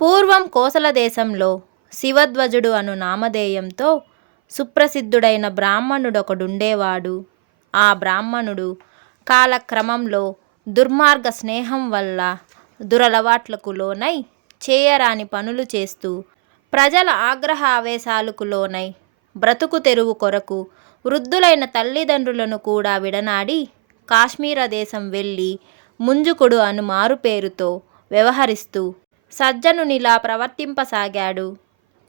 పూర్వం కోసల దేశంలో శివధ్వజుడు అను నామధేయంతో సుప్రసిద్ధుడైన బ్రాహ్మణుడొకడుండేవాడు. ఆ బ్రాహ్మణుడు కాలక్రమంలో దుర్మార్గ స్నేహం వల్ల దురలవాట్లకు లోనై చేయరాని పనులు చేస్తూ ప్రజల ఆగ్రహ ఆవేశాలకు లోనై బ్రతుకు తెరువు కొరకు వృద్ధులైన తల్లిదండ్రులను కూడా విడనాడి కాశ్మీర దేశం వెళ్ళి ముంజుకుడు అను మారుపేరుతో వ్యవహరిస్తూ సజ్జనునిలా ప్రవర్తింపసాగాడు.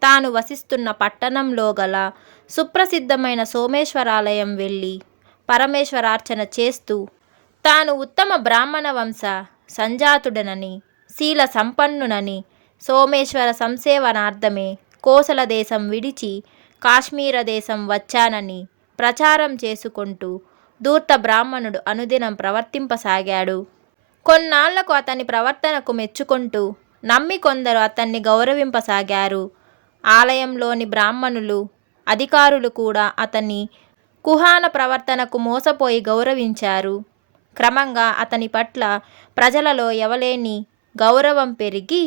తాను వసిస్తున్న పట్టణంలో గల సుప్రసిద్ధమైన సోమేశ్వరాలయం వెళ్ళి పరమేశ్వరార్చన చేస్తూ తాను ఉత్తమ బ్రాహ్మణ వంశ సంజాతుడనని, శీల సంపన్నునని, సోమేశ్వర సంసేవనార్థమే కోసల దేశం విడిచి కాశ్మీర దేశం వచ్చానని ప్రచారం చేసుకుంటూ ధూర్త బ్రాహ్మణుడు అనుదినం ప్రవర్తింపసాగాడు. కొన్నాళ్లకు అతని ప్రవర్తనకు మెచ్చుకుంటూ నమ్మి కొందరు అతన్ని గౌరవింపసాగారు. ఆలయంలోని బ్రాహ్మణులు, అధికారులు కూడా అతని కుహాన ప్రవర్తనకు మోసపోయి గౌరవించారు. క్రమంగా అతని పట్ల ప్రజలలో ఎవలేని గౌరవం పెరిగి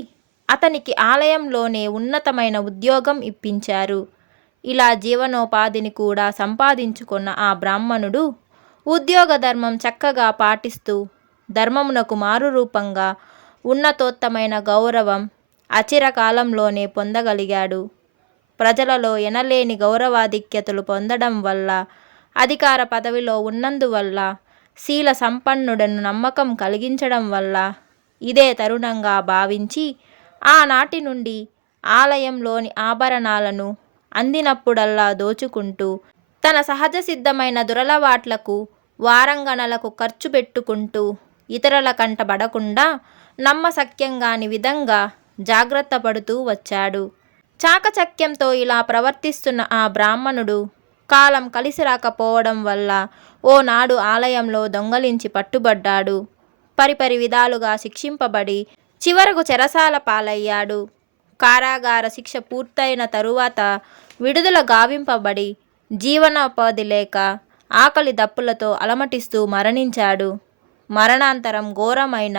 అతనికి ఆలయంలోనే ఉన్నతమైన ఉద్యోగం ఇప్పించారు. ఇలా జీవనోపాధిని కూడా సంపాదించుకున్న ఆ బ్రాహ్మణుడు ఉద్యోగ ధర్మం చక్కగా పాటిస్తూ ధర్మమునకు మారురూపంగా ఉన్నతోత్తమైన గౌరవం అచిరకాలంలోనే పొందగలిగాడు. ప్రజలలో ఎనలేని గౌరవాధిక్యతలు పొందడం వల్ల, అధికార పదవిలో ఉన్నందువల్ల, శీల సంపన్నుడను నమ్మకం కలిగించడం వల్ల ఇదే తరుణంగా భావించి ఆనాటి నుండి ఆలయంలోని ఆభరణాలను అందినప్పుడల్లా దోచుకుంటూ తన సహజ సిద్ధమైన దురలవాట్లకు వారంగణలకు ఖర్చు పెట్టుకుంటూ ఇతరుల కంటబడకుండా నమ్మశక్యంగాని విధంగా జాగ్రత్త పడుతూ వచ్చాడు. చాకచక్యంతో ఇలా ప్రవర్తిస్తున్న ఆ బ్రాహ్మణుడు కాలం కలిసి రాకపోవడం వల్ల ఓనాడు ఆలయంలో దొంగలించి పట్టుబడ్డాడు. పరిపరి విధాలుగా శిక్షింపబడి చివరకు చెరసాల పాలయ్యాడు. కారాగార శిక్ష పూర్తయిన తరువాత విడుదల గావింపబడి జీవనోపాధి లేక ఆకలి దప్పులతో అలమటిస్తూ మరణించాడు. మరణాంతరం ఘోరమైన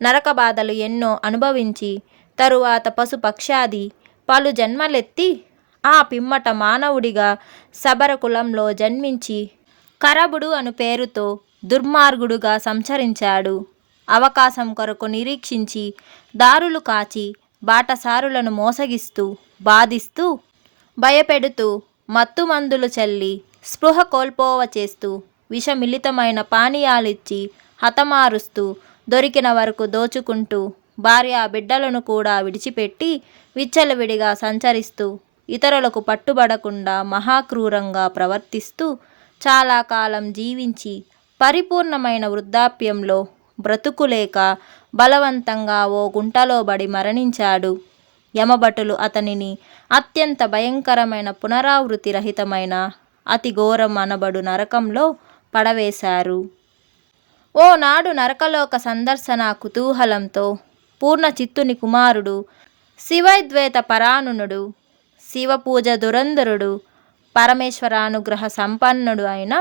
నరక బాధలు ఎన్నో అనుభవించి తరువాత పశుపక్షాది పలు జన్మలెత్తి ఆ పిమ్మట మానవుడిగా శబర కులంలో జన్మించి కరబుడు అను పేరుతో దుర్మార్గుడుగా సంచరించాడు. అవకాశం కొరకు నిరీక్షించి దారులు కాచి బాటసారులను మోసగిస్తూ బాధిస్తూ భయపెడుతూ మత్తుమందులు చల్లి స్పృహ కోల్పోవ చేస్తూ విషమిళితమైన పానీయాలిచ్చి హతమారుస్తూ దొరికిన వరకు దోచుకుంటూ భార్యా బిడ్డలను కూడా విడిచిపెట్టి విచ్చలవిడిగా సంచరిస్తూ ఇతరులకు పట్టుబడకుండా మహాక్రూరంగా ప్రవర్తిస్తూ చాలా కాలం జీవించి పరిపూర్ణమైన వృద్ధాప్యంలో బ్రతుకులేక బలవంతంగా ఓ గుంటలో బడి మరణించాడు. యమభటులు అతనిని అత్యంత భయంకరమైన పునరావృతి రహితమైన అతి ఘోరం అనబడు నరకంలో పడవేశారు. ఓనాడు నరకలోక సందర్శన కుతూహలంతో పూర్ణచిత్తుని కుమారుడు, శివద్వైత పరాయణుడు, శివపూజ దురంధరుడు, పరమేశ్వరానుగ్రహ సంపన్నుడు అయిన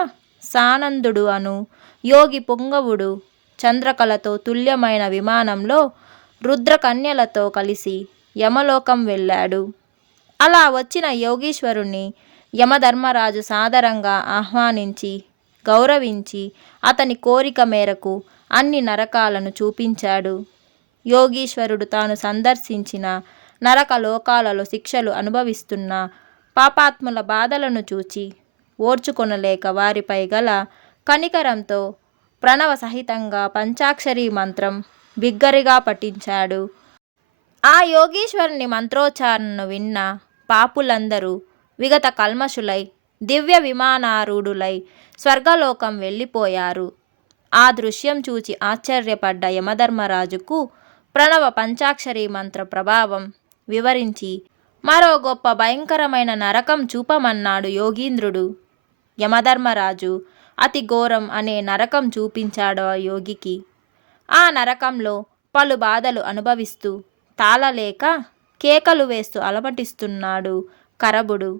సానందుడు అను యోగి పుంగవుడు చంద్రకళతో తుల్యమైన విమానంలో రుద్రకన్యలతో కలిసి యమలోకం వెళ్ళాడు. అలా వచ్చిన యోగీశ్వరుణ్ణి యమధర్మరాజు సాదరంగా ఆహ్వానించి గౌరవించి అతని కోరిక మేరకు అన్ని నరకాలను చూపించాడు. యోగీశ్వరుడు తాను సందర్శించిన నరక లోకాలలో శిక్షలు అనుభవిస్తున్న పాపాత్ముల బాధలను చూచి ఓర్చుకొనలేక వారిపై గల కనికరంతో ప్రణవ సహితంగా పంచాక్షరీ మంత్రం బిగ్గరగా పఠించాడు. ఆ యోగీశ్వరుని మంత్రోచ్చారణను విన్న పాపులందరూ విగత కల్మషులై దివ్య విమానారూఢులై స్వర్గలోకం వెళ్ళిపోయారు. ఆ దృశ్యం చూచి ఆశ్చర్యపడ్డ యమధర్మరాజుకు ప్రణవ పంచాక్షరీ మంత్ర ప్రభావం వివరించి మరో గొప్ప భయంకరమైన నరకం చూపమన్నాడు యోగీంద్రుడు. యమధర్మరాజు అతి ఘోరం అనే నరకం చూపించాడు ఆ యోగికి. ఆ నరకంలో పలు బాధలు అనుభవిస్తూ తాళలేక కేకలు వేస్తూ అలమటిస్తున్నాడు కరబుడు.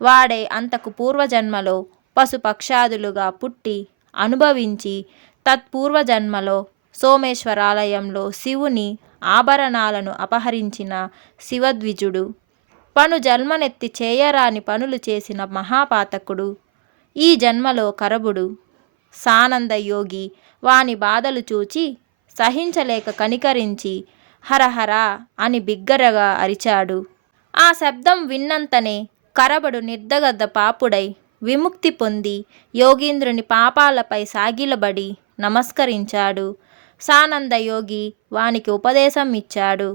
వాడే అంతకు పూర్వజన్మలో పశుపక్షాదులుగా పుట్టి అనుభవించి తత్పూర్వజన్మలో సోమేశ్వరాలయంలో శివుని ఆభరణాలను అపహరించిన శివద్విజుడు, పను జన్మనెత్తి చేయరాని పనులు చేసిన మహాపాతకుడు, ఈ జన్మలో కరభుడు. సానంద యోగి వాని బాధలు చూచి సహించలేక కనికరించి హరహర అని బిగ్గరగా అరిచాడు. ఆ శబ్దం విన్నంతనే కరబడు నిర్దగద్ద పాపుడై విముక్తి పొంది యోగీంద్రుని పాపాలపై సాగిలబడి నమస్కరించాడు. సానందయోగి వానికి ఉపదేశం ఇచ్చాడు.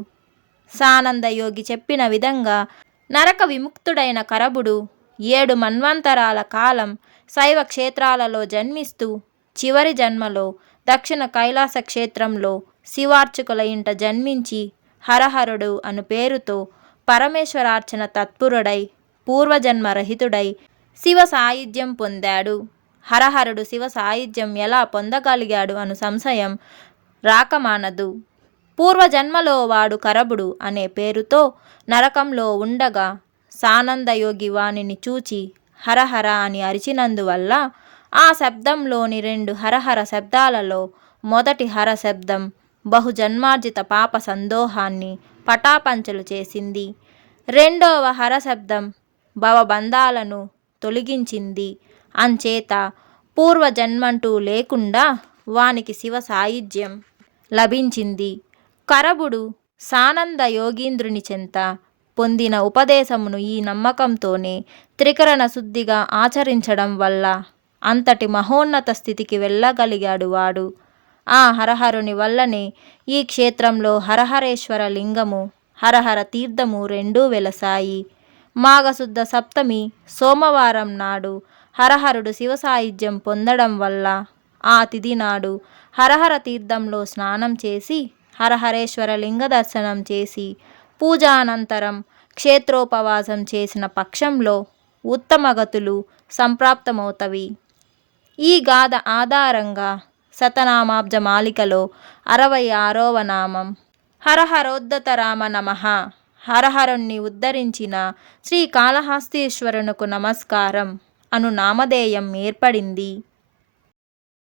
సానందయోగి చెప్పిన విధంగా నరక విముక్తుడైన కరబుడు 7 మన్వంతరాల కాలం శైవ క్షేత్రాలలో జన్మిస్తూ చివరి జన్మలో దక్షిణ కైలాస క్షేత్రంలో శివార్చకుల ఇంట జన్మించి హరహరుడు అను పేరుతో పరమేశ్వరార్చన తత్పురుడై పూర్వజన్మ రహితుడై శివ సాయుధ్యం పొందాడు. హరహరుడు శివ సాయుధ్యం ఎలా పొందగలిగాడు అను సంశయం రాకమానదు. పూర్వజన్మలో వాడు కరబుడు అనే పేరుతో నరకంలో ఉండగా సానందయోగి వానిని చూచి హరహర అని అరిచినందువల్ల ఆ శబ్దంలోని 2 హరహర శబ్దాలలో మొదటి హర శబ్దం బహుజన్మార్జిత పాప సందోహాన్ని పటాపంచలు చేసింది. రెండవ హర శబ్దం భవబంధాలను తొలగించింది. అంచేత పూర్వజన్మంటూ లేకుండా వానికి శివ సాయుధ్యం లభించింది. కరబుడు సానంద యోగీంద్రుని చెంత పొందిన ఉపదేశమును ఈ నమ్మకంతోనే త్రికరణ శుద్ధిగా ఆచరించడం వల్ల అంతటి మహోన్నత స్థితికి వెళ్ళగలిగాడు వాడు. ఆ హరహరుని వల్లనే ఈ క్షేత్రంలో హరహరేశ్వర లింగము, హరహర తీర్థము రెండూ వెలసాయి. మాఘశుద్ధ సప్తమి సోమవారం నాడు హరహరుడు శివ సాయుధ్యం పొందడం వల్ల ఆ తిథి నాడు హరహర తీర్థంలో స్నానం చేసి హరహరేశ్వర లింగ దర్శనం చేసి పూజానంతరం క్షేత్రోపవాసం చేసిన పక్షంలో ఉత్తమగతులు సంప్రాప్తమవుతవి. ఈ గాథ ఆధారంగా శతనామాబ్జ మాలికలో 66వ నామం హరహరోద్ధత రామ నమః, హరహరుణ్ణి ఉద్ధరించిన శ్రీకాళహస్తీశ్వరునకు నమస్కారం అను నామధేయం ఏర్పడింది.